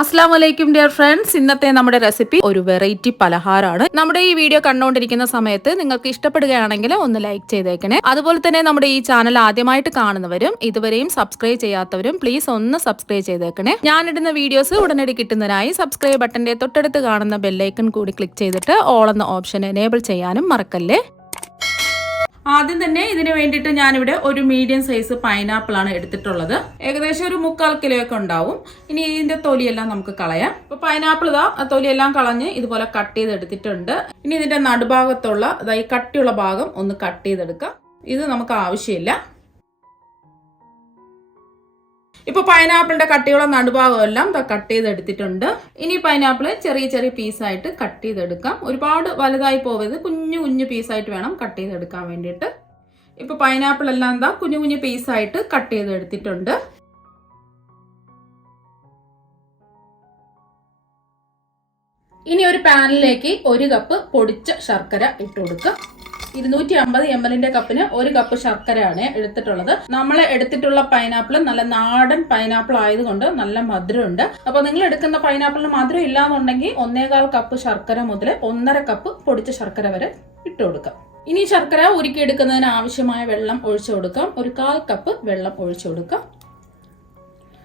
അസ്സലാമു അലൈക്കും dear friends. ഇന്നത്തെ നമ്മുടെ റെസിപ്പി ഒരു വെറൈറ്റി പലഹാരമാണ്. നമ്മുടെ ഈ വീഡിയോ കണ്ടുകൊണ്ടിരിക്കുന്ന സമയത്ത് നിങ്ങൾക്ക് ഇഷ്ടപ്പെടുകയാണെങ്കിൽ ഒന്ന് ലൈക്ക് ചെയ്തേക്കണേ. അതുപോലെ തന്നെ നമ്മുടെ ഈ ചാനൽ ആദ്യമായിട്ട് കാണുന്നവരും ഇതുവരെയും സബ്സ്ക്രൈബ് ചെയ്യാത്തവരും പ്ലീസ് ഒന്ന് സബ്സ്ക്രൈബ് ചെയ്തേക്കണേ. ഞാനിടുന്ന വീഡിയോസ് ഉടനടി കിട്ടുന്നതിനായി സബ്സ്ക്രൈബ് ബട്ടന്റെ തൊട്ടടുത്ത് കാണുന്ന ബെല്ലൈക്കൺ കൂടി ക്ലിക്ക് ചെയ്തിട്ട് ഓൾ എന്ന ഓപ്ഷൻ എനേബിൾ ചെയ്യാനും മറക്കല്ലേ. ആദ്യം തന്നെ ഇതിന് വേണ്ടിയിട്ട് ഞാനിവിടെ ഒരു മീഡിയം സൈസ് പൈനാപ്പിൾ ആണ് എടുത്തിട്ടുള്ളത്. ഏകദേശം ഒരു 3/4 കിലോ ഒക്കെ ഉണ്ടാവും. ഇനി ഇതിന്റെ തൊലിയെല്ലാം നമുക്ക് കളയാം. അപ്പൊ പൈനാപ്പിൾ തൊലിയെല്ലാം കളഞ്ഞ് ഇതുപോലെ കട്ട് ചെയ്തെടുത്തിട്ടുണ്ട്. ഇനി ഇതിന്റെ നടുഭാഗത്തുള്ള ഈ കട്ടിയുള്ള ഭാഗം ഒന്ന് കട്ട് ചെയ്തെടുക്കാം. ഇത് നമുക്ക് ആവശ്യമില്ല. ഇപ്പൊ പൈനാപ്പിളിന്റെ കട്ടിയുള്ള നടുഭാഗം എല്ലാം കട്ട് ചെയ്തെടുത്തിട്ടുണ്ട്. ഇനി പൈനാപ്പിൾ ചെറിയ ചെറിയ പീസായിട്ട് കട്ട് ചെയ്തെടുക്കാം. ഒരുപാട് വലുതായി പോവരുത്, കുഞ്ഞു കുഞ്ഞു പീസായിട്ട് വേണം കട്ട് ചെയ്തെടുക്കാൻ വേണ്ടിയിട്ട്. ഇപ്പൊ പൈനാപ്പിൾ എല്ലാം കുഞ്ഞു കുഞ്ഞു പീസായിട്ട് കട്ട് ചെയ്തെടുത്തിട്ടുണ്ട്. ഇനി ഒരു പാനിലേക്ക് 1 കപ്പ് പൊടിച്ച ശർക്കര ഇട്ട് കൊടുക്കുക. 250 ml കപ്പിന് 1 കപ്പ് ശർക്കരയാണ് എടുത്തിട്ടുള്ളത്. നമ്മൾ എടുത്തിട്ടുള്ള പൈനാപ്പിൾ നല്ല നാടൻ പൈനാപ്പിൾ ആയതുകൊണ്ട് നല്ല മധുരമുണ്ട്. അപ്പൊ നിങ്ങൾ എടുക്കുന്ന പൈനാപ്പിളിന് മധുരം ഇല്ലാന്നുണ്ടെങ്കിൽ 1.25 കപ്പ് ശർക്കര മുതൽ 1.5 കപ്പ് പൊടിച്ച ശർക്കര വരെ ഇട്ട് കൊടുക്കാം. ഇനി ശർക്കര ഉരുക്കിയെടുക്കുന്നതിന് ആവശ്യമായ വെള്ളം ഒഴിച്ചു കൊടുക്കാം. 1/4 കപ്പ് വെള്ളം ഒഴിച്ചു കൊടുക്കാം.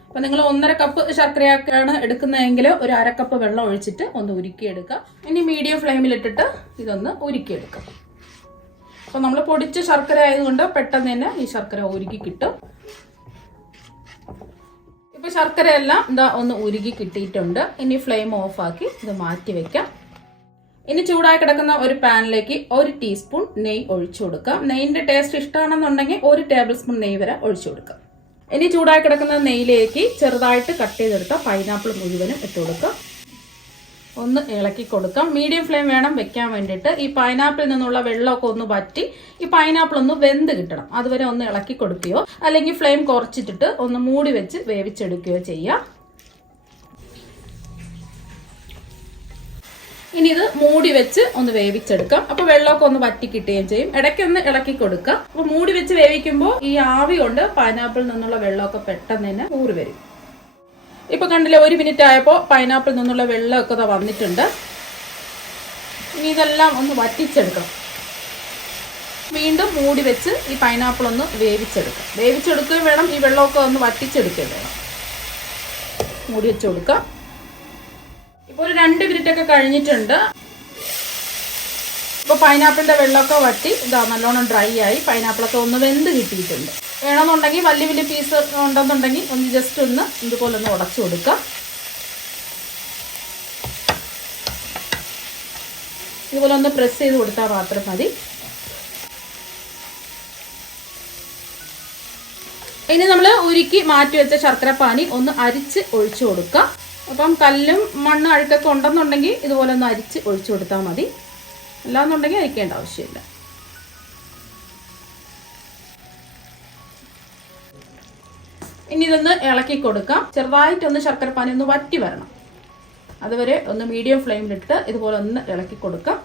അപ്പൊ നിങ്ങൾ 1.5 കപ്പ് ശർക്കരയൊക്കെയാണ് എടുക്കുന്നതെങ്കിൽ 1/2 കപ്പ് വെള്ളം ഒഴിച്ചിട്ട് ഒന്ന് ഉരുക്കിയെടുക്കാം. ഇനി മീഡിയം ഫ്ലെയിമിലിട്ടിട്ട് ഇതൊന്ന് ഉരുക്കിയെടുക്കാം. അപ്പൊ നമ്മൾ പൊടിച്ച ശർക്കര ആയതുകൊണ്ട് പെട്ടെന്ന് തന്നെ ഈ ശർക്കര ഉരുക്കി കിട്ടും. ഇപ്പൊ ശർക്കര എല്ലാം ഒന്ന് ഉരുക്കി കിട്ടിയിട്ടുണ്ട്. ഇനി ഫ്ലെയിം ഓഫ് ആക്കി ഇത് മാറ്റി വെക്കാം. ഇനി ചൂടായി കിടക്കുന്ന ഒരു പാനിലേക്ക് 1 ടീസ്പൂൺ നെയ്യ് ഒഴിച്ചു കൊടുക്കാം. നെയ്യിന്റെ ടേസ്റ്റ് ഇഷ്ടമാണെന്നുണ്ടെങ്കിൽ 1 ടേബിൾ സ്പൂൺ നെയ്യ് വരെ ഒഴിച്ചു കൊടുക്കാം. ഇനി ചൂടായി കിടക്കുന്ന നെയ്യിലേക്ക് ചെറുതായിട്ട് കട്ട് ചെയ്തെടുത്ത പൈനാപ്പിൾ മുഴുവനും ഇട്ട് കൊടുക്കാം. ഒന്ന് ഇളക്കി കൊടുക്കാം. മീഡിയം ഫ്ലെയിം വേണം വെക്കാൻ വേണ്ടിയിട്ട്. ഈ പൈനാപ്പിളിൽ നിന്നുള്ള വെള്ളമൊക്കെ ഒന്ന് വറ്റി ഈ പൈനാപ്പിൾ ഒന്ന് വെന്ത് കിട്ടണം. അതുവരെ ഒന്ന് ഇളക്കി കൊടുക്കുകയോ അല്ലെങ്കിൽ ഫ്ലെയിം കുറച്ചിട്ടിട്ട് ഒന്ന് മൂടി വെച്ച് വേവിച്ചെടുക്കുകയോ ചെയ്യാം. ഇനി ഇത് മൂടി വെച്ച് ഒന്ന് വേവിച്ചെടുക്കാം. അപ്പൊ വെള്ളമൊക്കെ ഒന്ന് വറ്റി കിട്ടുകയും ചെയ്യും. ഇടയ്ക്കൊന്ന് ഇളക്കി കൊടുക്കാം. അപ്പൊ മൂടി വെച്ച് വേവിക്കുമ്പോൾ ഈ ആവി കൊണ്ട് പൈനാപ്പിളിൽ നിന്നുള്ള വെള്ളമൊക്കെ പെട്ടെന്ന് തന്നെ ഊറി വരും. ഇപ്പൊ കണ്ടില്ലേ, 1 മിനിറ്റ് ആയപ്പോൾ പൈനാപ്പിളിൽ നിന്നുള്ള വെള്ളമൊക്കെ വന്നിട്ടുണ്ട്. ഇനി ഇതെല്ലാം ഒന്ന് വറ്റിച്ചെടുക്കാം. വീണ്ടും മൂടി വെച്ച് ഈ പൈനാപ്പിൾ ഒന്ന് വേവിച്ചെടുക്കാം. വേവിച്ചെടുക്കുകയും വേണം, ഈ വെള്ളമൊക്കെ ഒന്ന് വറ്റിച്ചെടുക്കുകയും വേണം. മൂടി വെച്ച് കൊടുക്കാം. ഇപ്പോൾ ഒരു 2 മിനിറ്റ് ഒക്കെ കഴിഞ്ഞിട്ടുണ്ട്. ഇപ്പോൾ പൈനാപ്പിളിന്റെ വെള്ളമൊക്കെ വറ്റി നല്ലോണം ഡ്രൈ ആയി പൈനാപ്പിളൊക്കെ ഒന്ന് വെന്ത് കിട്ടിയിട്ടുണ്ട്. വേണമെന്നുണ്ടെങ്കിൽ വലിയ വലിയ പീസ് ഉണ്ടെന്നുണ്ടെങ്കിൽ ഒന്ന് ജസ്റ്റ് ഒന്ന് ഇതുപോലെ ഒന്ന് ഉടച്ചു കൊടുക്കുക. ഇതുപോലെ ഒന്ന് പ്രസ് ചെയ്ത് കൊടുത്താൽ മാത്രം മതി. ഇനി നമ്മൾ ഉരുക്കി മാറ്റി വെച്ച ശർക്കരപ്പാനി ഒന്ന് അരിച്ച് ഒഴിച്ചു കൊടുക്കുക. അപ്പം കല്ലും മണ്ണ് അഴുക്കൊക്കെ ഉണ്ടെന്നുണ്ടെങ്കിൽ ഇതുപോലെ ഒന്ന് അരിച്ച് ഒഴിച്ചു കൊടുത്താൽ മതി. അല്ലാന്നുണ്ടെങ്കിൽ അരിക്കേണ്ട ആവശ്യമില്ല. ഇനി ഇതൊന്ന് ഇളക്കി കൊടുക്കാം. ചെറുതായിട്ടൊന്ന് ശർക്കരപ്പാനി ഒന്ന് വറ്റി വരണം. അതുവരെ ഒന്ന് മീഡിയം ഫ്ലെയിമിലിട്ട് ഇതുപോലെ ഒന്ന് ഇളക്കി കൊടുക്കാം.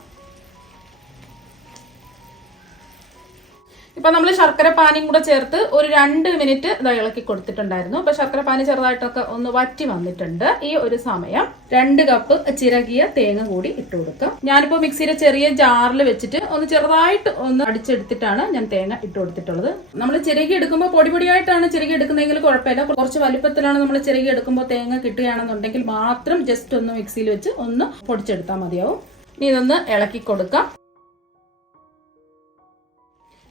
ഇപ്പൊ നമ്മൾ ശർക്കരപ്പാനിയും കൂടെ ചേർത്ത് ഒരു 2 മിനിറ്റ് ഇളക്കി കൊടുത്തിട്ടുണ്ടായിരുന്നു. അപ്പൊ ശർക്കരപ്പാനി ചെറുതായിട്ടൊക്കെ ഒന്ന് വറ്റി വന്നിട്ടുണ്ട്. ഈ ഒരു സമയം 2 കപ്പ് ചിരകിയ തേങ്ങ കൂടി ഇട്ട് കൊടുക്കാം. ഞാനിപ്പോ മിക്സിയുടെ ചെറിയ ജാറിൽ വെച്ചിട്ട് ഒന്ന് ചെറുതായിട്ട് ഒന്ന് അടിച്ചെടുത്തിട്ടാണ് ഞാൻ തേങ്ങ ഇട്ട് കൊടുത്തിട്ടുള്ളത്. നമ്മൾ ചിരകി എടുക്കുമ്പോൾ പൊടിയായിട്ടാണ് ചിരകി എടുക്കുന്നതെങ്കിൽ കുഴപ്പമില്ല. കുറച്ച് വലുപ്പത്തിലാണ് നമ്മൾ ചിരകി എടുക്കുമ്പോൾ തേങ്ങ കിട്ടുകയാണെന്നുണ്ടെങ്കിൽ മാത്രം ജസ്റ്റ് ഒന്ന് മിക്സിയിൽ വെച്ച് ഒന്ന് പൊടിച്ചെടുത്താൽ മതിയാവും. ഇനി ഇതൊന്ന് ഇളക്കി കൊടുക്കാം.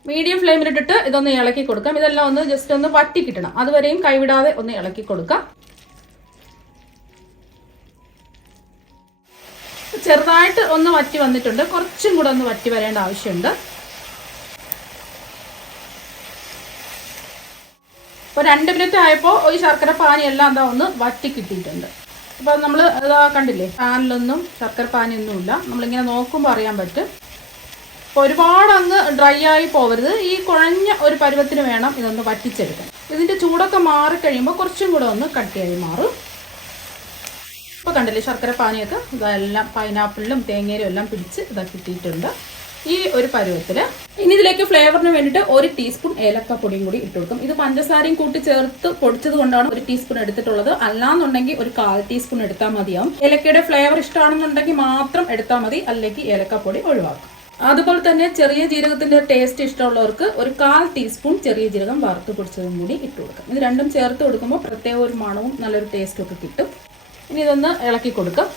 മീഡിയം ഫ്ലെയിമിലിട്ടിട്ട് ഇതൊന്ന് ഇളക്കി കൊടുക്കാം. ഇതെല്ലാം ഒന്ന് ജസ്റ്റ് ഒന്ന് വറ്റി കിട്ടണം. അതുവരെയും കൈവിടാതെ ഒന്ന് ഇളക്കി കൊടുക്കാം. ചെറുതായിട്ട് ഒന്ന് വറ്റി വന്നിട്ടുണ്ട്. കുറച്ചും കൂടെ ഒന്ന് വറ്റി വരേണ്ട ആവശ്യമുണ്ട്. ഇപ്പോൾ 2 മിനിറ്റ് ആയപ്പോൾ ഈ ശർക്കര പാനി എല്ലാം ഒന്ന് വറ്റി കിട്ടിയിട്ടുണ്ട്. അപ്പോൾ നമ്മൾ കണ്ടില്ലേ, പാനിലൊന്നും ശർക്കര പാനിയൊന്നുമില്ല. നമ്മളിങ്ങനെ നോക്കുമ്പോൾ അറിയാൻ പറ്റും. ഒരുപാട് അങ്ങ് ഡ്രൈ ആയി പോവരുത്. ഈ കുഴഞ്ഞ ഒരു പരുവത്തിന് വേണം ഇതൊന്ന് വറ്റിച്ചെടുക്കാൻ. ഇതിന്റെ ചൂടൊക്കെ മാറിക്കഴിയുമ്പോൾ കുറച്ചും കൂടെ ഒന്ന് കട്ടിയായി മാറും. ഇപ്പോൾ കണ്ടില്ലേ, ശർക്കര പാനിയൊക്കെ ഇതെല്ലാം പൈനാപ്പിളിലും തേങ്ങയിലും എല്ലാം പിടിച്ച് കിട്ടിയിട്ടുണ്ട്. ഈ ഒരു പരുവത്തിൽ. ഇനി ഇതിലേക്ക് ഫ്ലേവറിന് വേണ്ടിയിട്ട് 1 ടീസ്പൂൺ ഏലക്കപ്പൊടിയും കൂടി ഇട്ട് കൊടുക്കും. ഇത് പഞ്ചസാരയും കൂട്ടി ചേർത്ത് പൊടിച്ചത് കൊണ്ടാണ് 1 ടീസ്പൂൺ എടുത്തിട്ടുള്ളത്. അല്ലാന്നുണ്ടെങ്കിൽ ഒരു 1/4 ടീസ്പൂൺ എടുത്താൽ മതിയാവും. ഏലക്കയുടെ ഫ്ലേവർ ഇഷ്ടമാണെന്നുണ്ടെങ്കിൽ മാത്രം എടുത്താൽ മതി, അല്ലെങ്കിൽ ഏലക്കപ്പൊടി ഒഴിവാക്കും. അതുപോലെ തന്നെ ചെറിയ ജീരകത്തിന്റെ ടേസ്റ്റ് ഇഷ്ടമുള്ളവർക്ക് ഒരു 1/4 ടീസ്പൂൺ ചെറിയ ജീരകം വറുത്ത് പൊടിച്ചതും കൂടി ഇട്ട് കൊടുക്കാം. ഇത് രണ്ടും ചേർത്ത് കൊടുക്കുമ്പോൾ പ്രത്യേക ഒരു മണവും നല്ലൊരു ടേസ്റ്റും ഒക്കെ കിട്ടും. ഇനി ഇതൊന്ന് ഇളക്കി കൊടുക്കാം.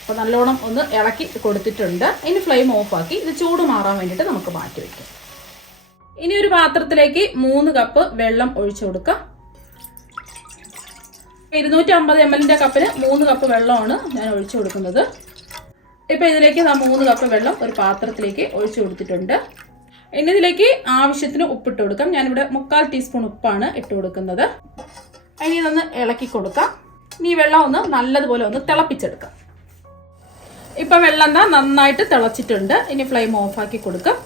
അപ്പോൾ നല്ലോണം ഒന്ന് ഇളക്കി കൊടുത്തിട്ടുണ്ട്. ഇനി ഫ്ലെയിം ഓഫാക്കി ഇത് ചൂട് മാറാൻ വേണ്ടിയിട്ട് നമുക്ക് മാറ്റി വയ്ക്കാം. ഇനി ഒരു പാത്രത്തിലേക്ക് 3 കപ്പ് വെള്ളം ഒഴിച്ചു കൊടുക്കാം. 250 ml കപ്പിന് 3 കപ്പ് വെള്ളമാണ് ഞാൻ ഒഴിച്ചു കൊടുക്കുന്നത്. ഇപ്പോൾ ഇതിലേക്ക് 3 കപ്പ് വെള്ളം ഒരു പാത്രത്തിലേക്ക് ഒഴിച്ചു കൊടുത്തിട്ടുണ്ട്. ഇനി ഇതിലേക്ക് ആവശ്യത്തിന് ഉപ്പിട്ട് കൊടുക്കാം. ഞാനിവിടെ 3/4 ടീസ്പൂൺ ഉപ്പാണ് ഇട്ട് കൊടുക്കുന്നത്. ഇനി ഇതൊന്ന് ഇളക്കി കൊടുക്കാം. ഇനി ഈ വെള്ളം ഒന്ന് നല്ലതുപോലെ ഒന്ന് തിളപ്പിച്ചെടുക്കാം. ഇപ്പം വെള്ളം നന്നായിട്ട് തിളച്ചിട്ടുണ്ട്. ഇനി ഫ്ലെയിം ഓഫാക്കി കൊടുക്കാം.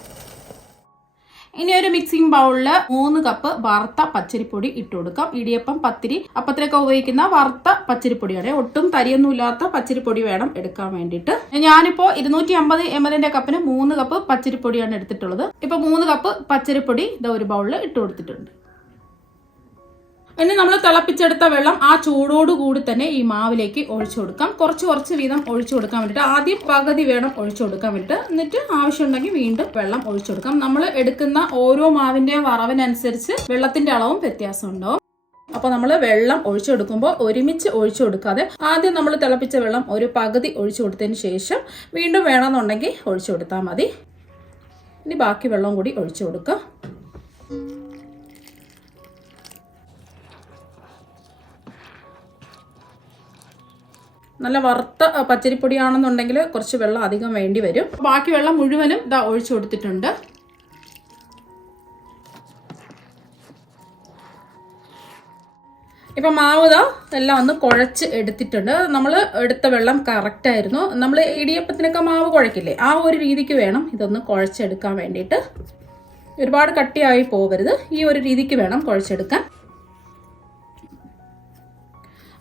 ഇനി ഒരു മിക്സിംഗ് ബൗളിൽ 3 കപ്പ് വറുത്ത പച്ചരിപ്പൊടി ഇട്ട് കൊടുക്കാം. ഇടിയപ്പം, പത്തിരി, അപ്പത്തിനൊക്കെ ഉപയോഗിക്കുന്ന വറുത്ത പച്ചരിപ്പൊടിയാണ്. ഒട്ടും തരിയൊന്നും ഇല്ലാത്ത പച്ചരിപ്പൊടി വേണം എടുക്കാൻ വേണ്ടിയിട്ട്. ഞാനിപ്പോൾ 250 ml കപ്പിന് 3 കപ്പ് പച്ചരിപ്പൊടിയാണ് എടുത്തിട്ടുള്ളത്. ഇപ്പോൾ 3 കപ്പ് പച്ചരിപ്പൊടി ഇത് ഒരു ബൗളിൽ ഇട്ട് കൊടുത്തിട്ടുണ്ട്. ഇനി നമ്മൾ തിളപ്പിച്ചെടുത്ത വെള്ളം ആ ചൂടോടുകൂടി തന്നെ ഈ മാവിലേക്ക് ഒഴിച്ചു കൊടുക്കാം. കുറച്ച് വീതം ഒഴിച്ചു കൊടുക്കാൻ വേണ്ടിയിട്ട് ആദ്യം പകുതി വേണം ഒഴിച്ചു കൊടുക്കാൻ വേണ്ടിയിട്ട്. എന്നിട്ട് ആവശ്യമുണ്ടെങ്കിൽ വീണ്ടും വെള്ളം ഒഴിച്ചു കൊടുക്കാം. നമ്മൾ എടുക്കുന്ന ഓരോ മാവിൻ്റെയും വറവിനനുസരിച്ച് വെള്ളത്തിന്റെ അളവും വ്യത്യാസം ഉണ്ടാവും. അപ്പോൾ നമ്മൾ വെള്ളം ഒഴിച്ചു കൊടുക്കുമ്പോൾ ഒരുമിച്ച് ഒഴിച്ചു കൊടുക്കാതെ ആദ്യം നമ്മൾ തിളപ്പിച്ച വെള്ളം ഒരു പകുതി ഒഴിച്ചു കൊടുത്തതിന് ശേഷം വീണ്ടും വേണമെന്നുണ്ടെങ്കിൽ ഒഴിച്ചു കൊടുത്താൽ മതി. ഇനി ബാക്കി വെള്ളം കൂടി ഒഴിച്ചു കൊടുക്കാം. നല്ല വറുത്ത പച്ചരിപ്പൊടിയാണെന്നുണ്ടെങ്കിൽ കുറച്ച് വെള്ളം അധികം വേണ്ടി വരും. ബാക്കി വെള്ളം മുഴുവനും ഇതാ ഒഴിച്ചു കൊടുത്തിട്ടുണ്ട്. ഇപ്പം മാവ് എല്ലാം ഒന്ന് കുഴച്ച് എടുത്തിട്ടുണ്ട്. നമ്മൾ എടുത്ത വെള്ളം കറക്റ്റ് ആയിരുന്നു. നമ്മൾ ഇടിയപ്പത്തിനൊക്കെ മാവ് കുഴക്കില്ലേ, ആ ഒരു രീതിക്ക് വേണം ഇതൊന്ന് കുഴച്ചെടുക്കാൻ വേണ്ടിയിട്ട്. ഒരുപാട് കട്ടിയായി പോകരുത്, ഈ ഒരു രീതിക്ക് വേണം കുഴച്ചെടുക്കാൻ.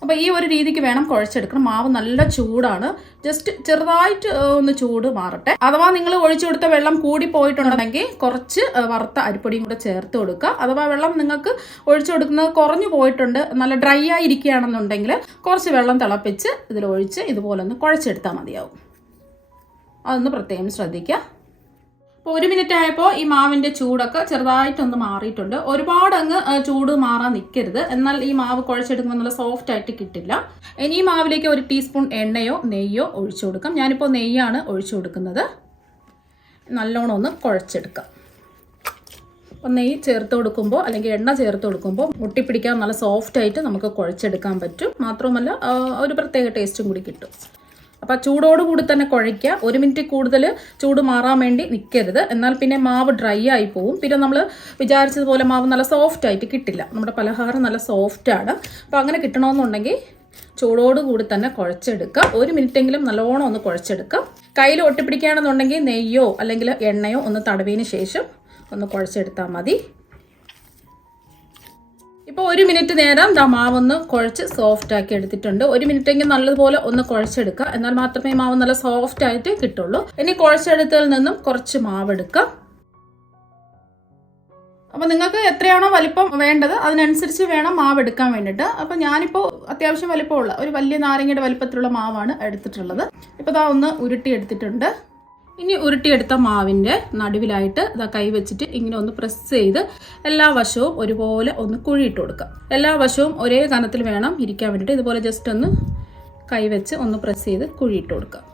അപ്പോൾ ഈ ഒരു രീതിക്ക് വേണം കുഴച്ചെടുക്കണം. മാവ് നല്ല ചൂടാണ്. ജസ്റ്റ് ചെറുതായിട്ട് ഒന്ന് ചൂട് മാറട്ടെ. അഥവാ നിങ്ങൾ ഒഴിച്ചു കൊടുത്ത വെള്ളം കൂടി പോയിട്ടുണ്ടെങ്കിൽ കുറച്ച് വറുത്ത അരിപ്പൊടിയും കൂടെ ചേർത്ത് കൊടുക്കുക. അഥവാ വെള്ളം നിങ്ങൾക്ക് ഒഴിച്ചു കൊടുക്കുന്നത് കുറഞ്ഞു പോയിട്ടുണ്ട്, നല്ല ഡ്രൈ ആയിരിക്കുകയാണെന്നുണ്ടെങ്കിൽ കുറച്ച് വെള്ളം തിളപ്പിച്ച് ഇതിലൊഴിച്ച് ഇതുപോലെ ഒന്ന് കുഴച്ചെടുത്താൽ മതിയാവും. അതൊന്ന് പ്രത്യേകം ശ്രദ്ധിക്കുക. അപ്പോൾ 1 മിനിറ്റ് ആയപ്പോൾ ഈ മാവിൻ്റെ ചൂടൊക്കെ ചെറുതായിട്ടൊന്ന് മാറിയിട്ടുണ്ട്. ഒരുപാട് അങ്ങ് ചൂട് മാറാൻ നിൽക്കരുത്, എന്നാൽ ഈ മാവ് കുഴച്ചെടുക്കുമ്പോൾ നല്ല സോഫ്റ്റ് ആയിട്ട് കിട്ടില്ല. ഇനി ഈ മാവിലേക്ക് 1 ടീസ്പൂൺ എണ്ണയോ നെയ്യോ ഒഴിച്ചു കൊടുക്കാം. ഞാനിപ്പോൾ നെയ്യാണ് ഒഴിച്ചു കൊടുക്കുന്നത്. നല്ലോണം ഒന്ന് കുഴച്ചെടുക്കാം. അപ്പോൾ നെയ്യ് ചേർത്ത് കൊടുക്കുമ്പോൾ അല്ലെങ്കിൽ എണ്ണ ചേർത്ത് കൊടുക്കുമ്പോൾ ഒട്ടിപ്പിടിക്കാൻ നല്ല സോഫ്റ്റ് ആയിട്ട് നമുക്ക് കുഴച്ചെടുക്കാൻ പറ്റും. മാത്രമല്ല ഒരു പ്രത്യേക ടേസ്റ്റും കൂടി കിട്ടും. അപ്പോൾ ചൂടോടുകൂടി തന്നെ കുഴയ്ക്കുക. 1 മിനിറ്റ് കൂടുതൽ ചൂട് മാറാൻ വേണ്ടി നിൽക്കരുത്, എന്നാൽ പിന്നെ മാവ് ഡ്രൈ ആയി പോവും. പിന്നെ നമ്മൾ വിചാരിച്ചതുപോലെ മാവ് നല്ല സോഫ്റ്റ് ആയിട്ട് കിട്ടില്ല. നമ്മുടെ പലഹാരം നല്ല സോഫ്റ്റാണ്. അപ്പോൾ അങ്ങനെ കിട്ടണമെന്നുണ്ടെങ്കിൽ ചൂടോടുകൂടി തന്നെ കുഴച്ചെടുക്കുക. 1 മിനിറ്റെങ്കിലും നല്ലോണം ഒന്ന് കുഴച്ചെടുക്കുക. കയ്യിൽ ഒട്ടിപ്പിടിക്കുകയാണെന്നുണ്ടെങ്കിൽ നെയ്യോ അല്ലെങ്കിൽ എണ്ണയോ ഒന്ന് തടവിയതിന് ശേഷം ഒന്ന് കുഴച്ചെടുത്താൽ മതി. ഇപ്പോൾ 1 മിനിറ്റ് നേരം മാവൊന്ന് കുഴച്ച് സോഫ്റ്റ് ആക്കി എടുത്തിട്ടുണ്ട്. 1 മിനിറ്റെങ്കിൽ നല്ലതുപോലെ ഒന്ന് കുഴച്ചെടുക്കുക, എന്നാൽ മാത്രമേ മാവ് നല്ല സോഫ്റ്റ് ആയിട്ട് കിട്ടുള്ളൂ. ഇനി കുഴച്ചെടുത്തതിൽ നിന്നും കുറച്ച് മാവ് എടുക്കുക. അപ്പോൾ നിങ്ങൾക്ക് എത്രയാണോ വലിപ്പം വേണ്ടത് അതിനനുസരിച്ച് വേണം മാവ് എടുക്കാൻ വേണ്ടിയിട്ട്. അപ്പോൾ ഞാനിപ്പോൾ അത്യാവശ്യം വലിപ്പമുള്ള ഒരു വലിയ നാരങ്ങയുടെ വലിപ്പത്തിലുള്ള മാവാണ് എടുത്തിട്ടുള്ളത്. ഇപ്പോൾ ഒന്ന് ഉരുട്ടി എടുത്തിട്ടുണ്ട്. ഇനി ഉരുട്ടിയെടുത്ത മാവിൻ്റെ നടുവിലായിട്ട് കൈ വെച്ചിട്ട് ഇങ്ങനെ ഒന്ന് പ്രസ് ചെയ്ത് എല്ലാ വശവും ഒരുപോലെ ഒന്ന് കുഴിയിട്ട് കൊടുക്കാം. എല്ലാ വശവും ഒരേ കനത്തിൽ വേണം ഇരിക്കാൻ വേണ്ടിയിട്ട്. ഇതുപോലെ ജസ്റ്റ് ഒന്ന് കൈ വെച്ച് ഒന്ന് പ്രസ് ചെയ്ത് കുഴിയിട്ട് കൊടുക്കാം.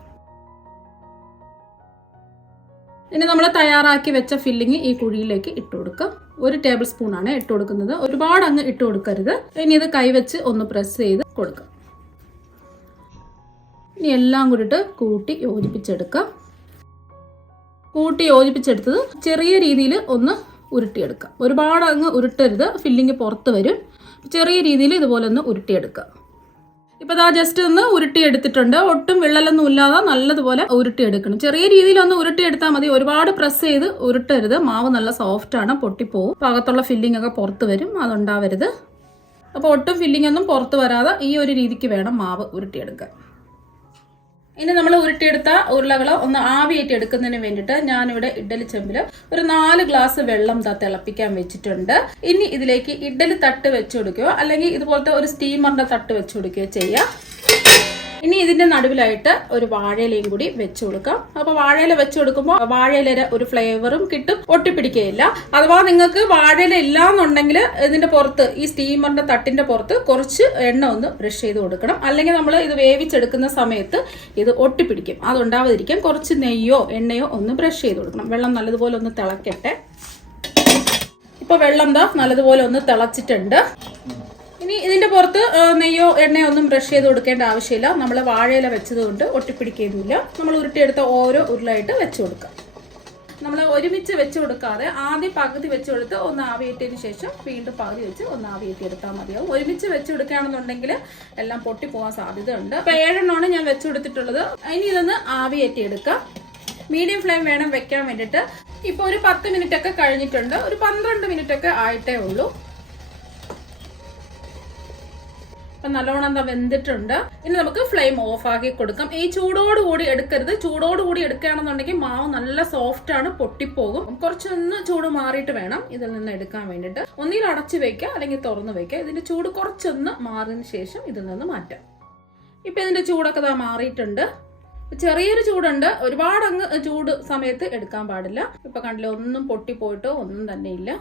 ഇനി നമ്മൾ തയ്യാറാക്കി വെച്ച ഫില്ലിങ് ഈ കുഴിയിലേക്ക് ഇട്ട് കൊടുക്കാം. 1 ടേബിൾ സ്പൂണാണ് ഇട്ട് കൊടുക്കുന്നത്. ഒരുപാട് അങ്ങ് ഇട്ട് കൊടുക്കരുത്. ഇനി ഇത് കൈ വെച്ച് ഒന്ന് പ്രസ് ചെയ്ത് കൊടുക്കാം. ഇനി എല്ലാം കൂടിയിട്ട് കൂട്ടി യോജിപ്പിച്ചെടുക്കാം. കൂട്ടി യോജിപ്പിച്ചെടുത്തത് ചെറിയ രീതിയിൽ ഒന്ന് ഉരുട്ടിയെടുക്കാം. ഒരുപാട് അങ്ങ് ഉരുട്ടരുത്, ഫില്ലിങ് പുറത്ത് വരും. ചെറിയ രീതിയിൽ ഇതുപോലെ ഒന്ന് ഉരുട്ടിയെടുക്കുക. ഇപ്പോൾ ജസ്റ്റ് ഒന്ന് ഉരുട്ടിയെടുത്തിട്ടുണ്ട്. ഒട്ടും വിള്ളലൊന്നും ഇല്ലാതെ നല്ലതുപോലെ ഉരുട്ടിയെടുക്കണം. ചെറിയ രീതിയിൽ ഒന്ന് ഉരുട്ടിയെടുത്താൽ മതി. ഒരുപാട് പ്രസ് ചെയ്ത് ഉരുട്ടരുത്. മാവ് നല്ല സോഫ്റ്റ് ആണ്, പൊട്ടിപ്പോവും. അകത്തുള്ള ഫില്ലിംഗ് ഒക്കെ പുറത്ത് വരും, അതുണ്ടാവരുത്. അപ്പോൾ ഒട്ടും ഫില്ലിംഗ് ഒന്നും പുറത്ത് വരാതെ ഈ ഒരു രീതിക്ക് വേണം മാവ് ഉരുട്ടിയെടുക്കാൻ. ഇനി നമ്മൾ ഉരുട്ടിയെടുത്ത ഉരുളകൾ ഒന്ന് ആവിയേറ്റി എടുക്കുന്നതിന് വേണ്ടിയിട്ട് ഞാനിവിടെ ഇഡ്ഡലി ചെമ്പിൽ ഒരു 4 ഗ്ലാസ് വെള്ളം തിളപ്പിക്കാൻ വെച്ചിട്ടുണ്ട്. ഇനി ഇതിലേക്ക് ഇഡ്ഡലി തട്ട് വെച്ച് കൊടുക്കുകയോ അല്ലെങ്കിൽ ഇതുപോലത്തെ ഒരു സ്റ്റീമറിന്റെ തട്ട് വെച്ച് കൊടുക്കുകയോ ചെയ്യാം. ഇനി ഇതിന്റെ നടുവിലായിട്ട് ഒരു വാഴയിലയും കൂടി വെച്ചു കൊടുക്കാം. അപ്പൊ വാഴയില വെച്ചു കൊടുക്കുമ്പോൾ വാഴയില ഒരു ഫ്ലേവറും കിട്ടും, ഒട്ടിപ്പിടിക്കുകയില്ല. അഥവാ നിങ്ങൾക്ക് വാഴയില ഇല്ലാന്നുണ്ടെങ്കിൽ ഇതിന്റെ പുറത്ത് ഈ സ്റ്റീമറിന്റെ തട്ടിന്റെ പുറത്ത് കുറച്ച് എണ്ണ ഒന്ന് ബ്രഷ് ചെയ്ത് കൊടുക്കണം. അല്ലെങ്കിൽ നമ്മൾ ഇത് വേവിച്ചെടുക്കുന്ന സമയത്ത് ഇത് ഒട്ടിപ്പിടിക്കും. അതുണ്ടാവാതിരിക്കാൻ കുറച്ച് നെയ്യോ എണ്ണയോ ഒന്ന് ബ്രഷ് ചെയ്ത് കൊടുക്കണം. വെള്ളം നല്ലതുപോലെ ഒന്ന് തിളക്കട്ടെ. ഇപ്പൊ വെള്ളം നല്ലതുപോലെ ഒന്ന് തിളച്ചിട്ടുണ്ട്. ഇനി ഇതിന്റെ പുറത്ത് നെയ്യോ എണ്ണയോ ഒന്നും ബ്രഷ് ചെയ്ത് കൊടുക്കേണ്ട ആവശ്യമില്ല. നമ്മൾ വാഴയില വെച്ചത് കൊണ്ട് ഒട്ടിപ്പിടിക്കുകയൊന്നുമില്ല. നമ്മൾ ഉരുട്ടിയെടുത്ത ഓരോ ഉരുളായിട്ട് വെച്ച് കൊടുക്കാം. നമ്മൾ ഒരുമിച്ച് വെച്ച് കൊടുക്കാതെ ആദ്യം പകുതി വെച്ച് കൊടുത്ത് ഒന്ന് ആവിയേറ്റിയതിന് ശേഷം വീണ്ടും പകുതി വെച്ച് ഒന്ന് ആവിയേറ്റിയെടുത്താൽ മതിയാവും. ഒരുമിച്ച് വെച്ച് കൊടുക്കുകയാണെന്നുണ്ടെങ്കിൽ എല്ലാം പൊട്ടിപ്പോകാൻ സാധ്യതയുണ്ട്. അപ്പോൾ 7 എണ്ണമാണ് ഞാൻ വെച്ച് കൊടുത്തിട്ടുള്ളത്. ഇനി ഇതൊന്ന് ആവിയേറ്റിയെടുക്കാം. മീഡിയം ഫ്ലെയിം വേണം വെക്കാൻ വേണ്ടിയിട്ട്. ഇപ്പോൾ ഒരു 10 മിനിറ്റ് ഒക്കെ കഴിഞ്ഞിട്ടുണ്ട്. ഒരു 12 മിനിറ്റ് ഒക്കെ ആയിട്ടേ ഉള്ളൂ. നല്ലോണം വെന്തിട്ടുണ്ട്. ഇനി നമുക്ക് ഫ്ലെയിം ഓഫ് ആക്കി കൊടുക്കാം. ഈ ചൂടോടുകൂടി എടുക്കരുത്. ചൂടോടുകൂടി എടുക്കുകയാണെന്നുണ്ടെങ്കിൽ മാവ് നല്ല സോഫ്റ്റ് ആണ്, പൊട്ടിപ്പോകും. കുറച്ചൊന്ന് ചൂട് മാറിയിട്ട് വേണം ഇതിൽ നിന്ന് എടുക്കാൻ വേണ്ടിയിട്ട്. ഒന്നിൽ അടച്ചു വെക്കുക അല്ലെങ്കിൽ തുറന്നു വെക്കുക. ഇതിന്റെ ചൂട് കുറച്ചൊന്ന് മാറിയതിന് ശേഷം ഇതിൽ നിന്ന് മാറ്റാം. ഇപ്പൊ ഇതിന്റെ ചൂടൊക്കെ മാറിയിട്ടുണ്ട്. ചെറിയൊരു ചൂടുണ്ട്, ഒരുപാട് അങ്ങ് ചൂട് സമയത്ത് എടുക്കാൻ പാടില്ല. ഇപ്പൊ കണ്ടില്ല, ഒന്നും പൊട്ടിപ്പോയിട്ടോ ഒന്നും തന്നെ ഇല്ല.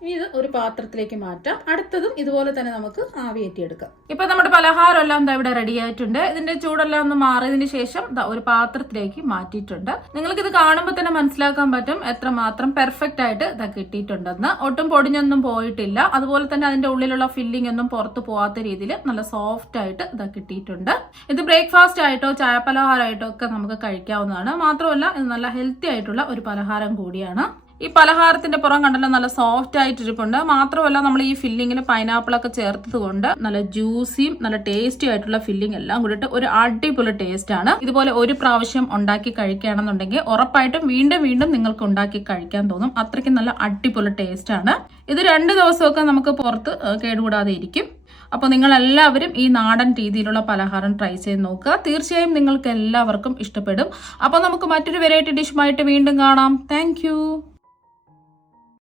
ഇനി ഇത് ഒരു പാത്രത്തിലേക്ക് മാറ്റാം. അടുത്തതും ഇതുപോലെ തന്നെ നമുക്ക് ആവിയേറ്റിയെടുക്കാം. ഇപ്പൊ നമ്മുടെ പലഹാരം എല്ലാം ഇവിടെ റെഡി ആയിട്ടുണ്ട്. ഇതിന്റെ ചൂടെല്ലാം ഒന്ന് മാറിയതിന് ശേഷം ഒരു പാത്രത്തിലേക്ക് മാറ്റിയിട്ടുണ്ട്. നിങ്ങൾക്ക് ഇത് കാണുമ്പോൾ തന്നെ മനസ്സിലാക്കാൻ പറ്റും എത്രമാത്രം പെർഫെക്റ്റ് ആയിട്ട് ഇത് കിട്ടിയിട്ടുണ്ടെന്ന്. ഒട്ടും പൊടിഞ്ഞൊന്നും പോയിട്ടില്ല. അതുപോലെ തന്നെ അതിന്റെ ഉള്ളിലുള്ള ഫില്ലിംഗ് ഒന്നും പുറത്തു പോകാത്ത രീതിയിൽ നല്ല സോഫ്റ്റ് ആയിട്ട് ഇത് കിട്ടിയിട്ടുണ്ട്. ഇത് ബ്രേക്ക്ഫാസ്റ്റ് ആയിട്ടോ ചായപലഹാരമായിട്ടോ ഒക്കെ നമുക്ക് കഴിക്കാവുന്നതാണ്. മാത്രമല്ല ഇത് നല്ല ഹെൽത്തി ആയിട്ടുള്ള ഒരു പലഹാരം കൂടിയാണ്. ഈ പലഹാരത്തിന്റെ പുറം കണ്ടല്ലോ നല്ല സോഫ്റ്റ് ആയിട്ടിരിപ്പുണ്ട്. മാത്രമല്ല നമ്മൾ ഈ ഫില്ലിങ്ങിന് പൈനാപ്പിൾ ഒക്കെ ചേർത്തത് കൊണ്ട് നല്ല ജ്യൂസിയും നല്ല ടേസ്റ്റി ആയിട്ടുള്ള ഫില്ലിംഗ് എല്ലാം കൂടിയിട്ട് ഒരു അടിപൊളി ടേസ്റ്റ് ആണ്. ഇതുപോലെ ഒരു പ്രാവശ്യം ഉണ്ടാക്കി കഴിക്കുകയാണെന്നുണ്ടെങ്കിൽ ഉറപ്പായിട്ടും വീണ്ടും വീണ്ടും നിങ്ങൾക്ക് ഉണ്ടാക്കി കഴിക്കാൻ തോന്നും. അത്രയ്ക്ക് നല്ല അടിപൊളി ടേസ്റ്റ് ആണ്. ഇത് 2 ദിവസമൊക്കെ നമുക്ക് പുറത്ത് കേടുകൂടാതെ ഇരിക്കും. അപ്പോൾ നിങ്ങൾ എല്ലാവരും ഈ നാടൻ രീതിയിലുള്ള പലഹാരം ട്രൈ ചെയ്ത് നോക്കുക. തീർച്ചയായും നിങ്ങൾക്ക് എല്ലാവർക്കും ഇഷ്ടപ്പെടും. അപ്പോൾ നമുക്ക് മറ്റൊരു വെറൈറ്റി ഡിഷുമായിട്ട് വീണ്ടും കാണാം. താങ്ക്